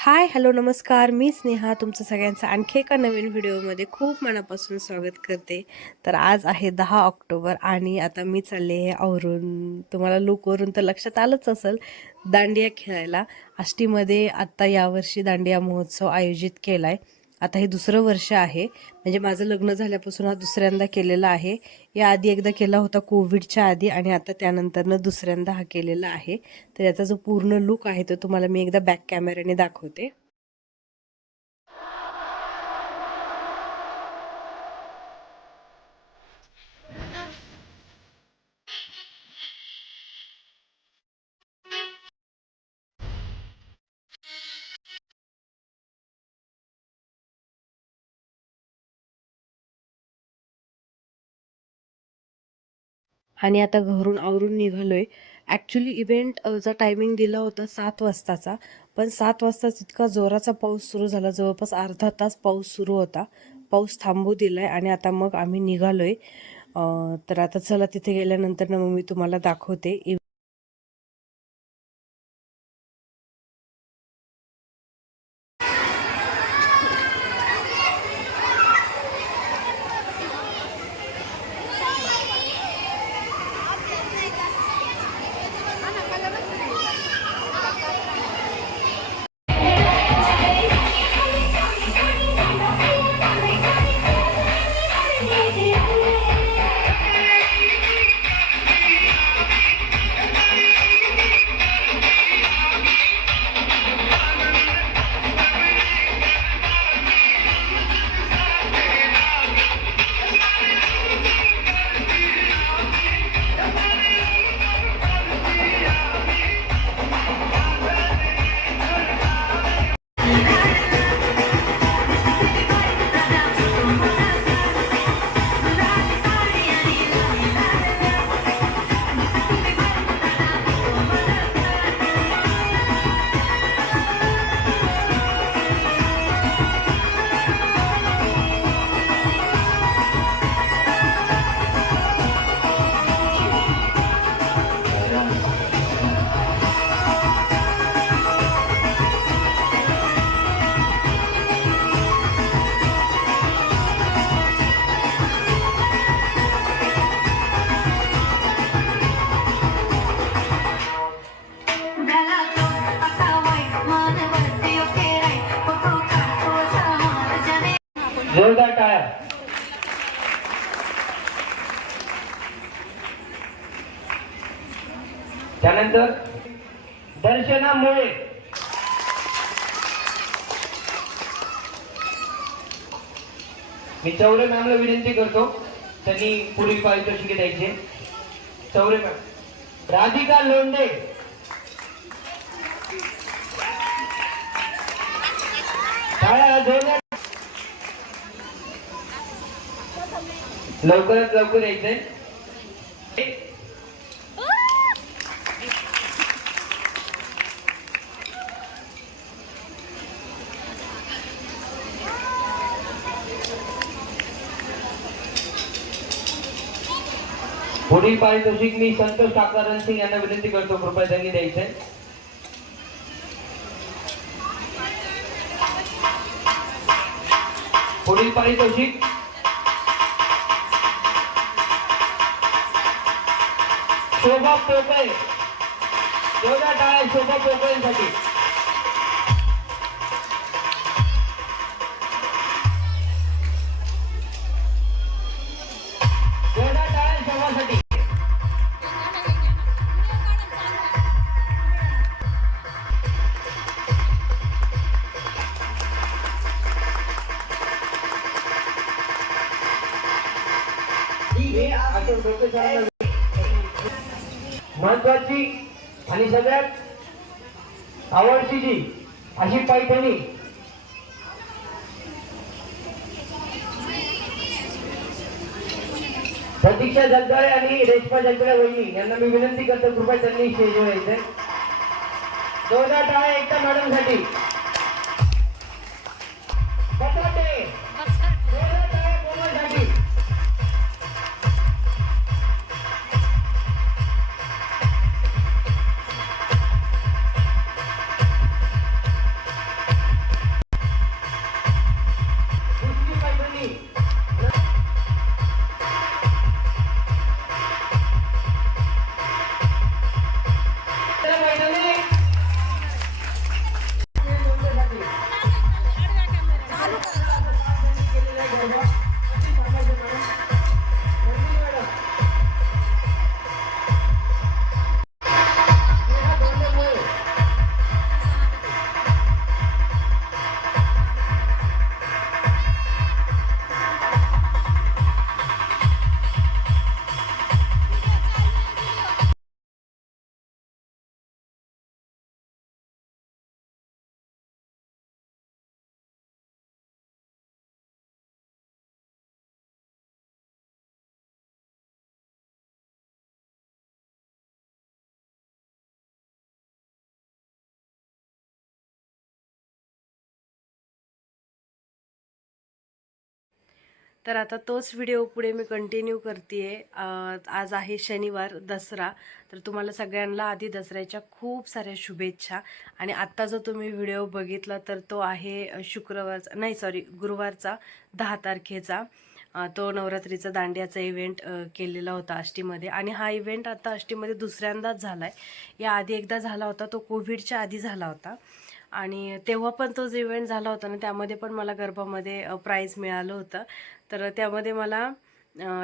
Hi hello नमस्कार. मी स्नेहा तुमचं सगळ्यांचं आणखी एका नवीन व्हिडिओमध्ये खूप मनापासून स्वागत करते. तर आज आहे दहा ऑक्टोबर आणि आता मी चालले आहे आवरून. तुम्हाला लुकवरून तर लक्षात आलंच असेल दांडिया खेळायला. आष्टीमध्ये आत्ता यावर्षी दांडिया महोत्सव आयोजित केला आहे आता हे दुसरं वर्ष आहे. म्हणजे माझं लग्न झाल्यापासून हा दुसऱ्यांदा केलेला आहे. या आधी एकदा केला होता कोविडच्या आधी आणि आता त्यानंतरनं दुसऱ्यांदा हा केलेला आहे. तर याचा जो पूर्ण लुक आहे तो तुम्हाला मी एकदा बॅक कॅमेऱ्याने दाखवते. आणि आता घरून आवरून निघालो आहे ॲक्च्युली इव्हेंटचा टायमिंग दिला होता सात वाजताचा. पण सात वाजताच इतका जोराचा पाऊस सुरू झाला. जवळपास अर्धा तास पाऊस सुरू होता. पाऊस थांबू दिला आहे आणि आता मग आम्ही निघालो आहे तर आता चला तिथे गेल्यानंतर ना मग मी तुम्हाला दाखवते. त्यानंतर दर्शनामुळे मी चौरे मॅमला विनंती करतो त्यांनी पुढील पारितोषिके द्यायचे. चौरे मॅम राधिका लोंडे लवकरात लवकर यायचंय. पुढील पारितोषिक मी संतोष ठाकरन सिंग यांना विनंती करतो कृपया त्यांनी द्यायचंय पुढील पारितोषिक. शोभा पोकळे. जोरदार टाळ्या शोभा पोकळेसाठी. अशी पैठणी प्रतीक्षा जगदाळे आणि रेश्मा जगदाळे वहिनी यांना मी विनंती करतो कृपया त्यांनी स्टेजवर यायचंय. जोरदार टाळ्या एकटा मॅडम तर आता तोच व्हिडिओ पुढे मी कंटिन्यू करते आज आहे शनिवार दसरा. तर तुम्हाला सगळ्यांना आधी दसऱ्याच्या खूप साऱ्या शुभेच्छा. आणि आत्ता जो तुम्ही व्हिडिओ बघितला तर तो आहे शुक्रवारचा नाही सॉरी गुरुवारचा दहा तारखेचा. तो नवरात्रीचा दांड्याचा इव्हेंट केलेला होता आष्टीमध्ये. आणि हा इव्हेंट आता आष्टीमध्ये दुसऱ्यांदाच झाला आहे या आधी एकदा झाला होता तो कोविडच्या आधी झाला होता. आणि तेव्हा पण तो जो इव्हेंट झाला होता ना त्यामध्ये पण मला गरबामध्ये प्राईज मिळालं होतं. तर त्यामध्ये मला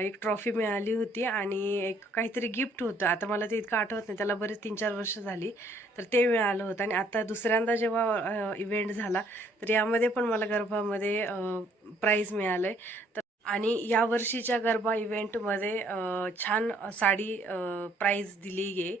एक ट्रॉफी मिळाली होती आणि एक काहीतरी गिफ्ट होतं. आता मला ते इतकं आठवत नाही. त्याला बरेच तीन चार वर्ष झाली. तर ते मिळालं होतं. आणि आता दुसऱ्यांदा जेव्हा इव्हेंट झाला तर यामध्ये पण मला गरबामध्ये प्राईज मिळालं आहे तर आणि या वर्षीच्या गरबा इव्हेंटमध्ये छान साडी प्राईज दिली गे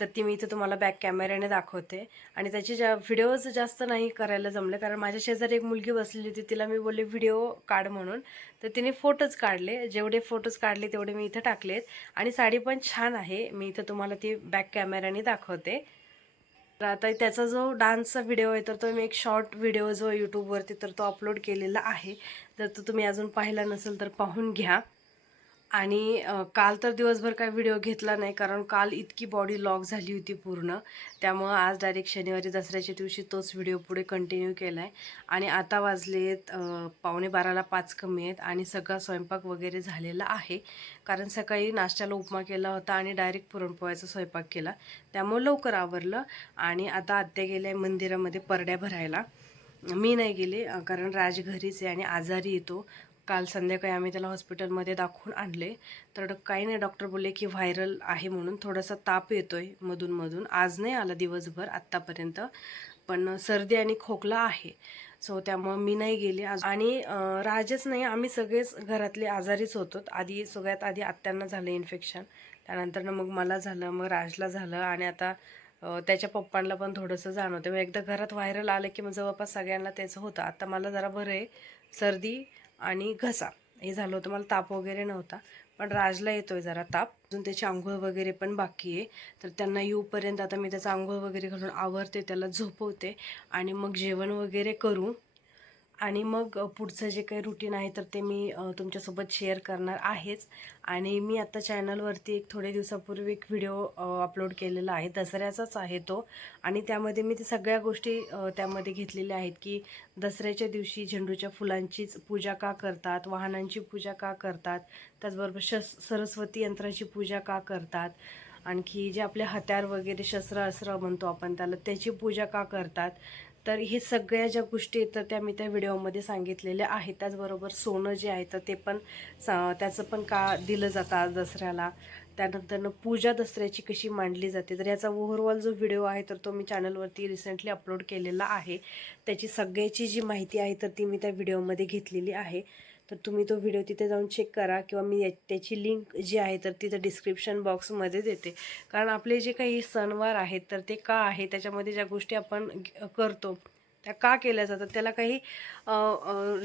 तर ती मी इथं तुम्हाला बॅक कॅमेऱ्याने दाखवते. आणि त्याचे ज्या व्हिडिओज जास्त नाही करायला जमले कारण माझ्या शेजारी एक मुलगी बसलेली होती तिला मी बोलले व्हिडिओ काढ म्हणून. तर तिने फोटोज काढले जेवढे फोटोज काढले तेवढे मी इथं टाकलेत. आणि साडी पण छान आहे मी इथं तुम्हाला ती बॅक कॅमेऱ्याने दाखवते. तर आता त्याचा जो डान्सचा व्हिडिओ आहे तर तो मी एक शॉर्ट व्हिडिओ जो यूट्यूबवरती तर तो अपलोड केलेला आहे. जर तो तुम्ही अजून पाहिला नसेल तर पाहून घ्या. आणि काल तर दिवसभर काय व्हिडिओ घेतला नाही कारण काल इतकी बॉडी लॉक झाली होती पूर्ण. त्यामुळं आज डायरेक्ट शनिवारी दसऱ्याच्या दिवशी तोच व्हिडिओ पुढे कंटिन्यू केला आहे आणि आता वाजलेत पावणे बाराला पाच कमी आहेत आणि सगळा स्वयंपाक वगैरे झालेला आहे. कारण सकाळी नाश्त्याला उपमा केला होता आणि डायरेक्ट पुरणपोळ्याचा स्वयंपाक केला. त्यामुळं लवकर आवरलं आणि आता आत्या गेल्या मंदिरामध्ये परड्या भरायला. मी नाही गेले कारण राज घरीच आहे आणि आजारी येतो काल संध्याकाळी आम्ही त्याला हॉस्पिटलमध्ये दाखवून आणले. तर काही नाही डॉक्टर बोलले की व्हायरल आहे म्हणून थोडासा ताप येतोय मधून मधून आज नाही आला दिवसभर आत्तापर्यंत. पण सर्दी आणि खोकला आहे. सो त्यामुळं मी नाही गेले. आज- आणि राजच नाही आम्ही सगळेच घरातले आजारीच होतो. आधी सगळ्यात आधी आत्यांना झालं इन्फेक्शन त्यानंतर मग मला झालं मग राजला झालं. आणि आता त्याच्या पप्पांना पण थोडंसं जाणवतं मग एकदा घरात व्हायरल आलं की मग जवळपास सगळ्यांना त्याचं होतं. आता मला जरा बरं आहे. सर्दी आणि घसा. हे झालं होतं मला ताप वगैरे नव्हता पण राजला येतो आहे जरा ताप. अजून त्याची आंघोळ वगैरे पण बाकी आहे. तर त्यांना येऊपर्यंत आता मी त्याचं आंघोळ वगैरे घालून आवरते त्याला झोपवते आणि मग जेवण वगैरे करू. आणि मग पुढचं जे काही रुटीन आहे तर ते मी तुमच्यासोबत शेअर करणार आहेच. आणि मी आत्ता चॅनलवरती एक थोड्या दिवसापूर्वी एक व्हिडिओ अपलोड केलेला आहे. दसऱ्याचाच आहे तो. आणि त्यामध्ये मी ते सगळ्या गोष्टी त्यामध्ये घेतलेल्या आहेत की दसऱ्याच्या दिवशी झेंडूच्या फुलांचीच पूजा का करतात? वाहनांची पूजा का करतात? त्याचबरोबर शस सरस्वती यंत्राची पूजा का करतात? आणखी जे आपले हत्यार वगैरे शस्त्र अस्त्र म्हणतो आपण त्याला त्याची पूजा का करतात? तर हे सगळ्या ज्या गोष्टी आहेत तर त्या मी त्या व्हिडिओमध्ये सांगितलेल्या आहेत. त्याचबरोबर सोनं जे आहे तर ते पण सा त्याचं पण का दिलं जातं आज दसऱ्याला. त्यानंतरनं पूजा दसऱ्याची कशी मांडली जाते तर याचा ओव्हरऑल जो व्हिडिओ आहे तर तो मी चॅनलवरती रिसेंटली अपलोड केलेला आहे. त्याची सगळ्याची जी माहिती आहे तर ती मी त्या व्हिडिओमध्ये घेतलेली आहे. तर तुम्ही तो व्हिडिओ तिथे जाऊन चेक करा किंवा मी या- त्याची लिंक जी आहे तर तिथं डिस्क्रिप्शन बॉक्समध्ये देते. कारण आपले जे काही सणवार आहेत तर ते का आहे त्याच्यामध्ये ज्या गोष्टी आपण करतो त्या का केल्या जातात त्याला काही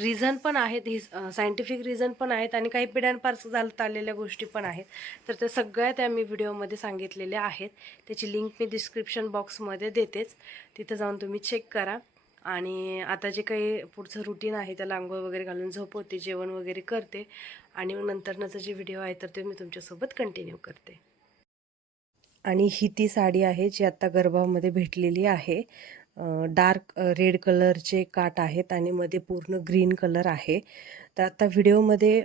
रिझन पण आहेत ही सायंटिफिक रिझन पण आहेत आणि काही पिढ्यांपार चालत आलेल्या गोष्टी पण आहेत. तर त्या सगळ्या त्या मी व्हिडिओमध्ये सांगितलेल्या आहेत. त्याची लिंक मी डिस्क्रिप्शन बॉक्समध्ये देतेच. तिथं जाऊन तुम्ही चेक करा. आणि आता जे काही पुढचं रुटीन आहे त्याला आंघोळ वगैरे घालून झोपवते जेवण वगैरे करते आणि मग नंतरनंचं जे व्हिडिओ आहे तर ते मी तुमच्यासोबत कंटिन्यू करते. आणि ही ती साडी आहे जी आता गरबामध्ये भेटलेली आहे. डार्क रेड कलरचे काट आहेत आणि मध्ये पूर्ण ग्रीन कलर आहे. तर आता व्हिडिओमध्ये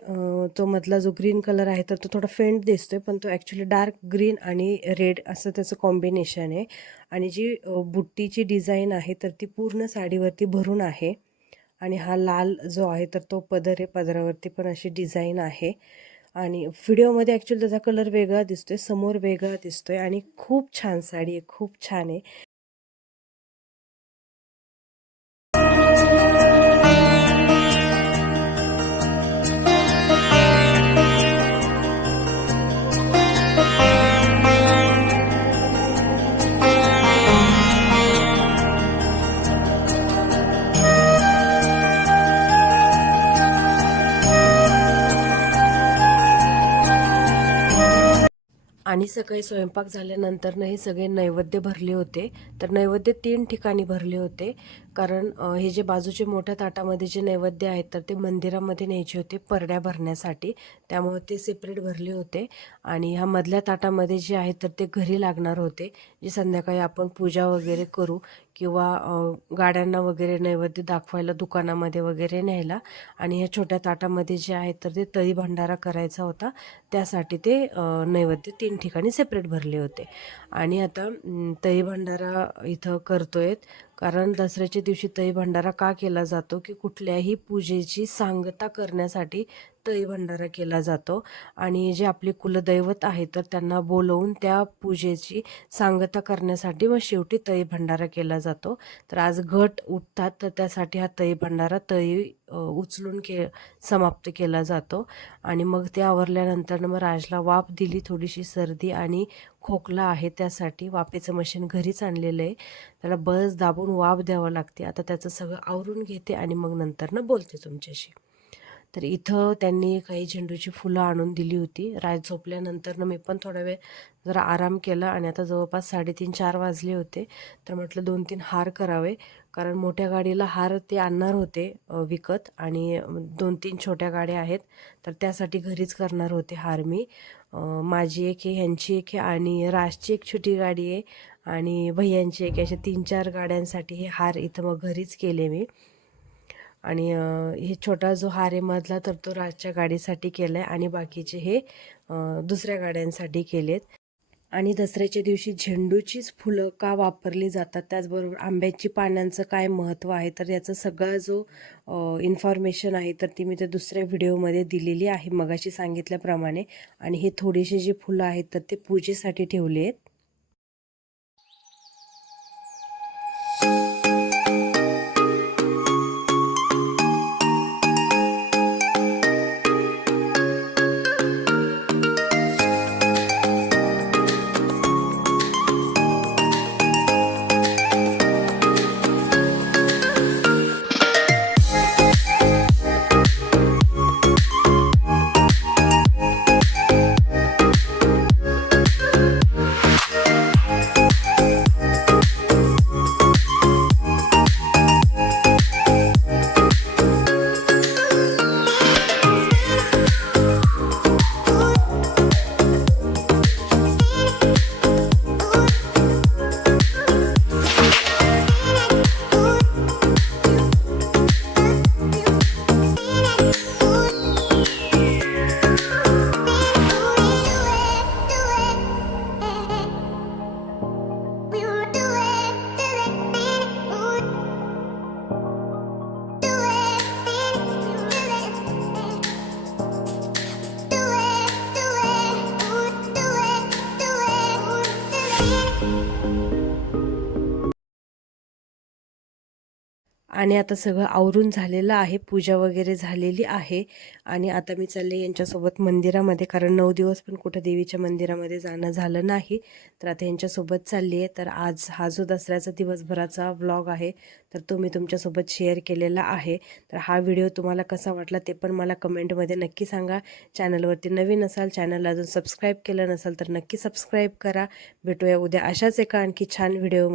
तो मधला जो ग्रीन कलर आहे तर तो थोडा फेंट दिसतोय पण तो ॲक्च्युली डार्क ग्रीन आणि रेड असं त्याचं कॉम्बिनेशन आहे. आणि जी बुट्टीची डिझाईन आहे तर ती पूर्ण साडीवरती भरून आहे. आणि हा लाल जो आहे तर तो पदर आहे पदरावरती पण अशी डिझाईन आहे. आणि व्हिडिओमध्ये ॲक्च्युली त्याचा कलर वेगळा दिसतोय समोर वेगळा दिसतोय आणि खूप छान साडी आहे खूप छान आहे. आणि सकाळी स्वयंपाक झाल्यानंतर हे सगळे नैवेद्य भरले होते. तर नैवेद्य तीन ठिकाणी भरले होते. कारण हे जे बाजूचे मोठ्या ताटामध्ये जे नैवेद्य आहेत तर ते मंदिरामध्ये न्यायचे होते परड्या भरण्यासाठी. त्यामुळे ते सेपरेट भरले होते. आणि ह्या मधल्या ताटामध्ये जे आहेत तर ते घरी लागणार होते. जे संध्याकाळी आपण पूजा वगैरे करू किंवा गाड्यांना वगैरे नैवेद्य दाखवायला दुकानामध्ये वगैरे न्यायला. आणि ह्या छोट्या ताटामध्ये जे आहेत तर ते तळी भंडारा करायचा होता. त्यासाठी ते नैवेद्य तीन ठिकाणी सेपरेट भरले होते. आणि आता तळी भंडारा इथं करतोय कारण दसऱ्याच्या दिवशी तही भंडारा का केला जातो? की कुठल्याही पूजेची सांगता करण्यासाठी दही भंडारा केला जातो. आणि जे आपले कुलदैवत आहे तर त्यांना बोलवून त्या पूजेची सांगता करण्यासाठी मग शेवटी तळी भंडारा केला जातो. तर आज घट उठतात तर त्यासाठी हा तळी भंडारा तळी उचलून के समाप्त केला जातो. आणि मग ते आवरल्यानंतर मग राजला वाफ दिली थोडीशी सर्दी आणि खोकला आहे त्यासाठी वाफेचं मशीन घरीच आणलेलं आहे. त्याला बस दाबून वाफ द्यावं लागते. आता त्याचं सगळं आवरून घेते आणि मग नंतरनं बोलते तुमच्याशी. तर इथं त्यांनी काही झेंडूची फुलं आणून दिली होती. राज झोपल्यानंतर मी पण थोडा वेळ जरा आराम केला आणि आता जवळपास साडेतीन चार वाजले होते. तर म्हटलं दोन तीन हार करावे. कारण मोठ्या गाडीला हार ते आणणार होते विकत. आणि दोन तीन छोट्या गाड्या आहेत. तर त्यासाठी घरीच करणार होते हार मी. माझी एक आहे ह्यांची एक आहे आणि राजची एक छोटी गाडी आहे. आणि भैयांची एक अशा तीन चार गाड्यांसाठी हे हार इथं मग घरीच केले मी. आणि हे छोटा जो हार आहे मधला तर तो राजच्या गाडीसाठी केला आहे आणि बाकीचे हे दुसऱ्या गाड्यांसाठी केलेत. आणि दसऱ्याच्या दिवशी झेंडूचीच फुलं का वापरली जातात त्याचबरोबर आंब्याची पानांचं काय महत्त्व आहे तर याचा सगळा जो इन्फॉर्मेशन आहे तर ती मी त्या दुसऱ्या व्हिडिओमध्ये दिलेली आहे मगाशी सांगितल्याप्रमाणे. आणि हे थोडेसे जे फुलं आहेत तर ते पूजेसाठी ठेवले आहेत आणि आता सगळं आवरून झालेलं आहे पूजा वगैरे झालेली आहे. आणि आता मी चालले यांच्यासोबत मंदिरामध्ये कारण नऊ दिवस पण कुठं देवीच्या मंदिरामध्ये जाणं झालं नाही. तर आता यांच्यासोबत चालली आहे तर आज हा जो दसऱ्याचा दिवसभराचा व्लॉग आहे तर तो मी तुमच्यासोबत शेअर केलेला आहे. तर हा व्हिडिओ तुम्हाला कसा वाटला ते पण मला कमेंटमध्ये नक्की सांगा. चॅनलवरती नवीन असाल चॅनल अजून सबस्क्राईब केलं नसाल तर नक्की सबस्क्राईब करा. भेटूया उद्या अशाच एका आणखी छान व्हिडिओ